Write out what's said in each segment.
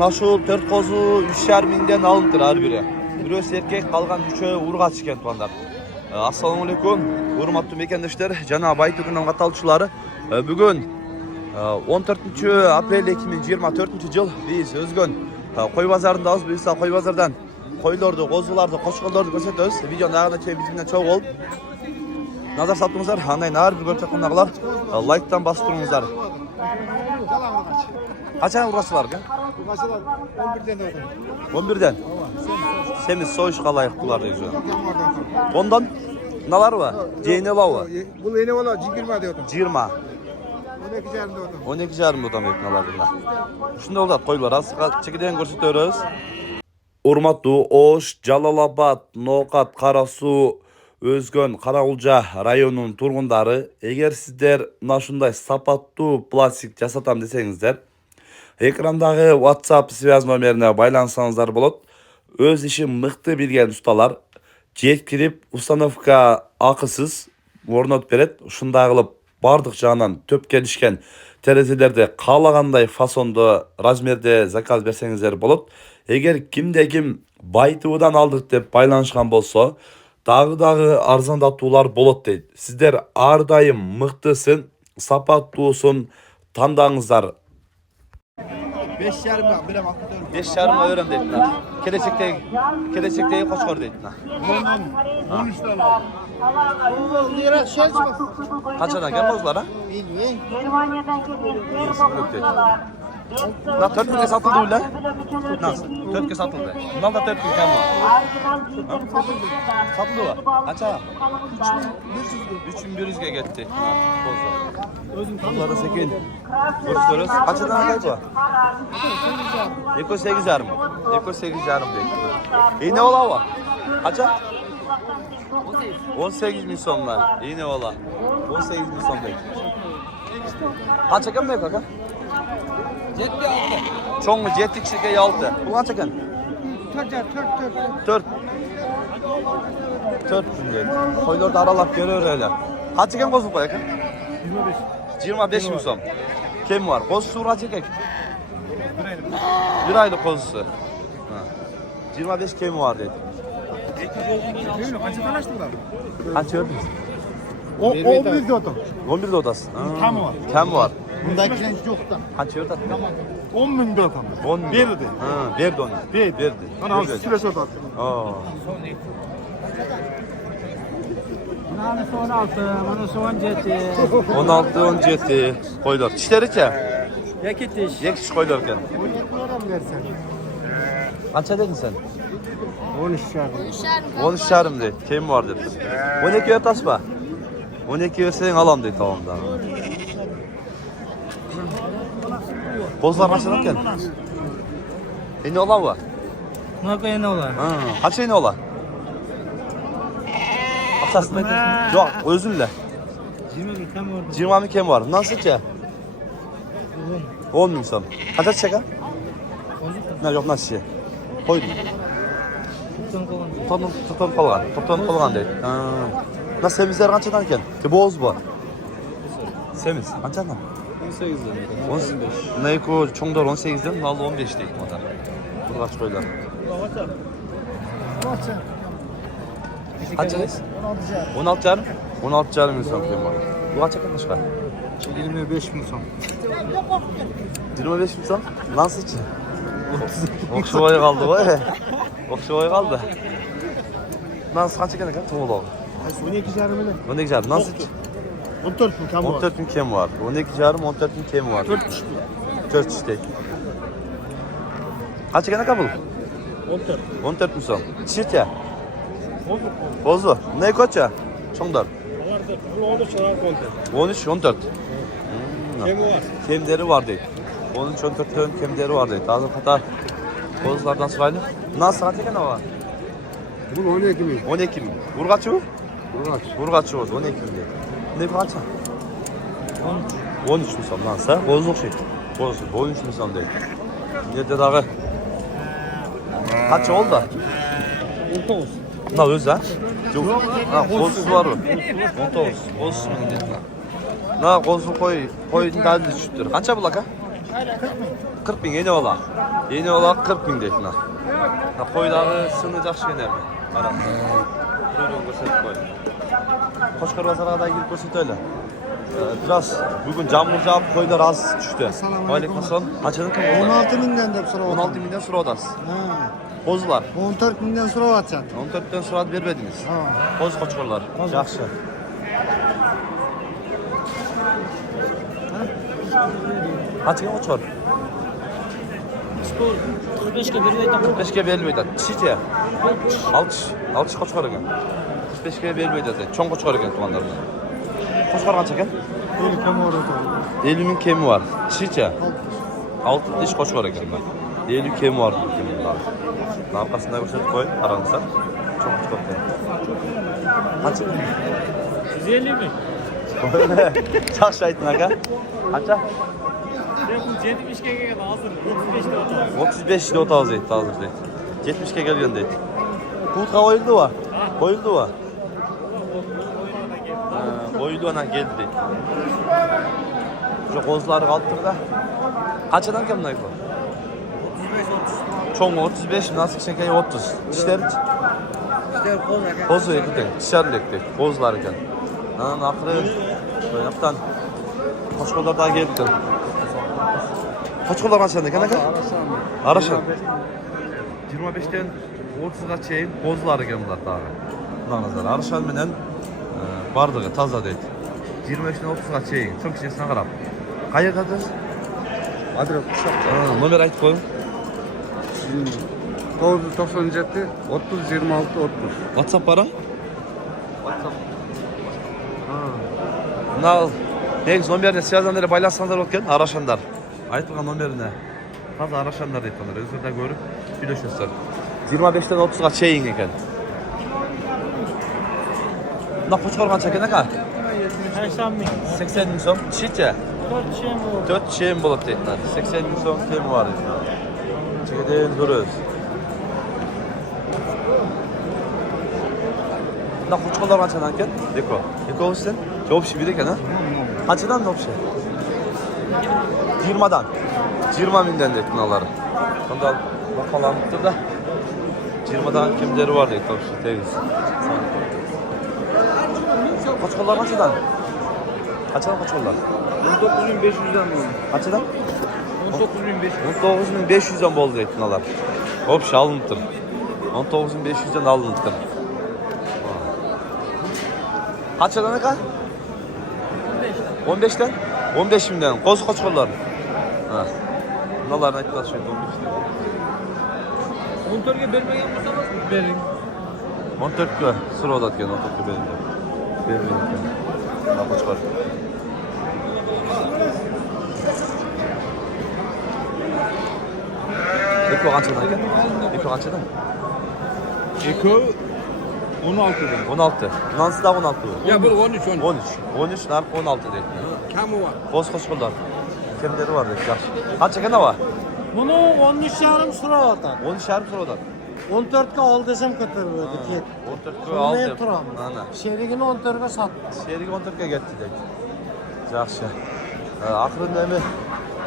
Naşul 4 kozu 3,5 mingden alınıptır her biri. Birisi erkek, kalgan 3'ü urgaç eкен tuğanlar. Assalamu alaikum, hurmatlı mekendişler, jana Baytu kanal katalçıları. Bugün 14 aprel 2024 yıl biz özgün koy bazarındayız. Biz koy bazardan koylardı, qozulardı, qoşqollardı görsetiyoruz. Videonun ağına çeyin bizimle çok olup nazar saptığınızlar, anayın ağır bir görüp çakınlarlar. Like'tan basıp durunuzlar. Kaçan urgası var ki? Urgası var 11'den doğdum. 11'den? Semiz soyuş kalayık kular diyor. Ondan nalar var? Ceyne var. Bu yeni ola 20 diyordum. 20. 12 jarım diyordum. 12 jarım diyordum nalarında. Şunda oldu koylar az çekiden görsetiyoruz. Urmatlı Oş, Jalalabad, Nokat, Karasu, Özgön, Karagulca rayonunun turgundары, eğer sizler naşunday sapatlı plastik jasatam desеңiздер, ekrandагы WhatsApp связь номерine байлансаңыздар болот. Öz işin mıhtı bilgen ustalar жеткирип установка акысыз орнотуп берет. Ушундай кылып бардык жагынан төп келишкен терезелерди каалагандай фасондо, размерде заказ берсеңиздер болот. Эгер кимде ким Baytu'dan алдык деп байланышкан болсо, дагы арзандатуулар болот дейт. Сиздер ар дайым мыктысын, сапаттуусун тандаңыздар. 5 jarım var. Bir ama 5 jarım öğren deydi. Келечектеги Кочкор дейт. 13 tane. Bu lira şey mi? Kaçadan gel bozlar ha? Bilmiyorum. Germanya'dan gelen Na 4 binge satıldı öyle. Nasıl? 4 binge satıldı. Bundan da 4 binge var. Satıldı var. Kaça? 3100'ge gitti. Bozlar. Bozlar da 8. Görüşürüz. Kaçadan gel bu? 8 jarım. 8 jarım deydi. İğne ola var. Kaça? 18 bin sonlar. İğne ola. 18 bin son deydi. Kaça kan be kaka? 7 Çoğun mu? 7 kişiye 6. Bu kaç eken? 4. 4 gün geldi. Koyları da aralap görüyor öyle. Kaç eken kozuk var eken? 25 bin son. Kim var? Kozusu kaç eken? Bir aylık kozusu. 25 kim var dedi. Kaça tanıştılar? Kaç gördünüz? 11 diyordum. 11'de odasın. Tam var. Kim var? Bundakiler yok da. Kaç gördün? 10 bin diyordum. 10 bin. Verdi. Verdi onu. Verdi. Bana süresi odattı. Aa. Bana 16, bana 17. 16, 17 koylar. Çişleri ki? Yakitiş. Yekiş koylarken. 17 lira mı versen? Kaça dedin sen? 13 jarım. 13 yarım dedi. Kim var dedi. 12 ötas mı? 12 ötsen alam dedi tamam da. Bozlar kaçtan ken? Ne ola var? Ne ola? Kaç ne ola? Asas mı? Yok özünle. 20 bin tam orada. 20 kim var? Nasıl ki? 10 bin son. Kaça çeka? Ne yok nasıl şey? Koydum. Tutan kalgan deydi. Nasıl semizler kaçadan ken? Ki boz bu. Semiz. Kaçadan? 18'den. 15. Neyko çoğundar 18'den, nalı 15 deydi madem. Bunu kaç koylar? Kaç ayız? 16 jarım. 16 jarım insan kim var. Bu kaç yakın başka? 25 bin son. 25 insan? Nasıl ki? Okşuvaya kaldı bu ya. Okşuvaya kaldı. Nasıl kaç yakın kan? Tuğul oldu. 12 jarım ile. 12 jarım. Nasıl ki? 14 bin tam var. 14 bin kim var? 12 jarım 14 bin kim var? 4 kişi. 4 işte. Kaç yakın kabul? 14. 14 bin son. Çift ya. Bozu. Ne koça? Çoğundar. Bu oldu çanak oldu. 13, 14. Kemi var. Kemderi var değil. 13, 14 tane kemderi var değil. Daha da kadar bozlardan sırayla. Nasıl kaç yakın var? Bu 12 bin. 12 mi? Vurgaçı mı? Burgaç. Vurgaçı oldu 12 mi değil. Ne kaç? 13 mi son lan sen? Bozuk şey. Bozuk. 13 mi son değil. Nerede dağı? Kaç oldu? 19. Ne öz ha? Yok. Ha, kozusu var mı? 19. Kozusu mu dedi? Na kozu koy. Koyun da düştür. Kaça bulak ha? 40 bin yeni ola. Yeni ola 40 bin deytin ha. Koydağı sınayacak şey ne mi? Arasında. Kuyruğunu gösterip koy. Koçkar Bazar'a da girip gösterip öyle. Biraz bugün camur cevap koylar az düştü. Aleyküm selam. Kaçadın kim oldu? 16 binden de sonra 16 binden sonra odası. Ha. Kozular. 14 binden sonra atacak. 14'ten sonra vermediniz. Ha. Koz koçkarlar. Yaxşı. Kaçga koçkar? 45'ke bir aytam. 45'ke vermeydi. Çiçe. Alçı koçkar ekan. 45'ke vermeydi. Çoğun koçkar ekan tuğanlarına. Koçkar kaç ekan? 50 kemi orada. 50 bin kemi var. Çiçe. 6 diş koçkar ekan. 50 kemi var. Arkasında gösterip koy aranızda. Çok koçkar ekan. Kaç? 150 mi? Çok şahittin aga. Kaça? Ben bu 70'ke geldi hazır. 35'te otur. 35 lot az etti hazır deydi. 70'ke gelgen deydi. Kutqa koyuldu va? Koyuldu va? Koyuldu ana geldi deydi. Şu kozları kaldır da. Kaçadan kim naydı? 35-30. Çoğun 35, nasıl kişenken 30. Dişler? İşte kol aga. Kozu ekten, dişerlik deydi. Kozlar eken. Lan akırı. Yaptan. Koçkollar daha geldi. Koçkollar kaçadan eken aga? Araşan. 25'ten 30'a çeyin kozları eken bunlar daha. Bundan nazar. Araşan menen bardığı taza deydi. 25'ten 30'a çeyin. Çok kişisine qarab. Qayerdadır? Adres Uşak. Nomer aytib qo'ying. 997 30 26 30. WhatsApp bara? Mына негиз номерине связанныйлар байланышсаңдар болот экен, арашандар. Айтылган номерине. Таза арашандар дейт алар. Өзүңөр да көрүп сүйлөшөсүздөр. 25-тен 30-га чейин экен. Мына Кочкор канча экен ака? 80 bin. 80 миң сом. Чиче? 4 şey mi oldu? 4 чейин болот дейт. 80 миң сом кеми бар дейт. Чегеден көрөбүз. Мына Кочкорлор канчадан экен? Эко. Экөөбүздөн? Общий бир экен, а? Kaçıdan da общий? 20'dan. 20 minden deyip mınaları. Ondan bakalanıptı da 20'dan kimleri var deyip общий, tegiz. Koçkollar kaçıdan? Kaçıdan koçkollar? 19.500'den mi oldu? Kaçıdan? 19.500. 19.500'den bol deyip mınalar. Общий alınıptır. 19.500'den alınıptır. Kaçıdan ne kadar? 15'ten? 15 binden. Koz koçkollar. Ha. Bunlar ayttılar şöyle 15'ten. 14'e vermeyen olsanız verin. 14'e sıra odat gene 14'e benim de. Benim de. Daha koçkar. Eko kaçadan eken? Eko kaçadan? Eko 16'dan. 16. Nansı da 16. Ya bu 13 13. 13. 13 nark 16 deydi. Kemi var. Koz koçkollar. Kimleri var deydi. Yaxşı. Kaç eken var? Bunu 13,5 sıra atar. 13 yarım sıra odat. 14'e al desem götürürdü. 14'e al Sonraya deyip. turam. Ana. Şerigini 14'e sat. Şerik 14'e getdi deydi. Yaxşı. Akırında emi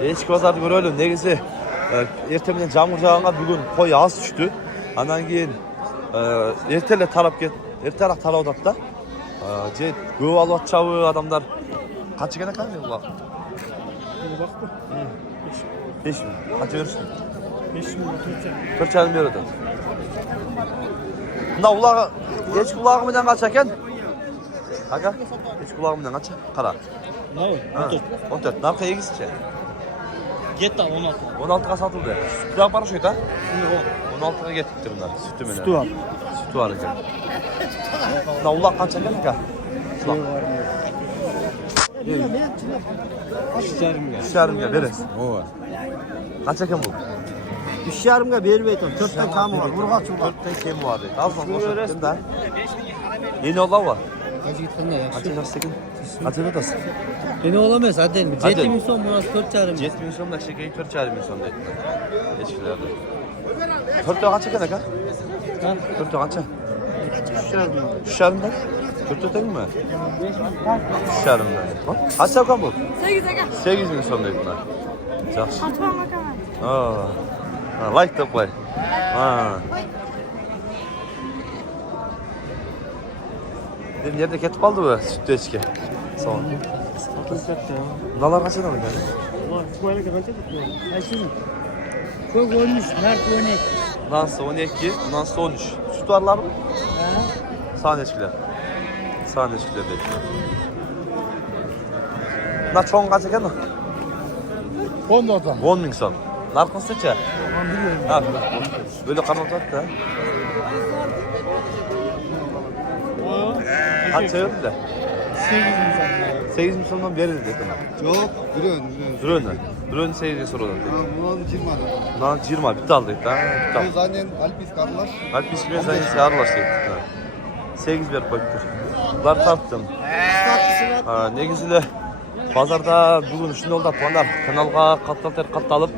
eski bazarda görölüm. Negisi ertə menен jamur jağanga bugün koy az düştü. Andan keyin ertele tarap ket. Erterak tarap atat da. Je көп alып atçabı adamlar. Kaç ekan ekan bu? 5 mi? Kaça verirsin? 5 milyon 4 çarpı bir ödedi. Bunda ulağı, geç kulağı mıdan kaç eken? Aga, geç kulağı mıdan kaç? Kara. Ne o? 14. Narka yegizçe. Get lan 16. 16'ga satıldı. Sütü var para şuydu ha? 16'ga getirdi bunlar. Sütü mü? Sütü var. Sütü var ekan. Bunda ulağı kaç eken eka? Şerimge veririz. O var. Kaç eken bu? 3,5'e vermeydim. 4'ten kamı var. Vurga çulga. 4'ten kemi var dedi. Al son koşattın da. Yeni olan var. Kaç gittin ne ya? Kaç eken? Kaç eken? Beni olamaz hadi. Hadi. 7 milyon son burası 4,5. 7 bin son da şekeyi 4,5 bin son dediler. Eskilerde. 4 kaç eken eka? 4 kaç? 3,5 mi? 4 değil mi? 3,5 mi? Kaç eken bu? 8 aga. 8 bin son dediler. Жақсы. Қатпа макамат. Лайк деп қой. Dedim yerde ketip kaldı bu sütlü eçki. Sağ ol. Mınalar kaç adam geldi? Çok olmuş. Mert örnek. Nansı 12, Nansı 13. Süt varlar mı? Sağ eçkiler. Sağ eçkiler değil. Bunlar çoğun kaç eken mi? 10 adam. 10 bin son. Narkın seçe? Ha, böyle kanat at da. Kaç çevirdi de? 8 milyondan verildi dedim. Yok. Duruyor. Drone 8'e soruldu. Bunun 20 adam. Lan 20 bitti aldık da. Bitti aldık. Zaten Alpis kardeş. Alp ismi sen ise arlaştık. 8 ver koyduk. Bunlar tarttım. Ne güzel. Pazarda bugün şunday oldu atmanlar. Kanalga kattalып,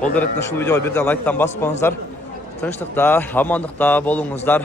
qol beretine şu videoya birden like'tan basıp qo'yingizlar. Tinchlikda, amonlikda bo'lingizlar.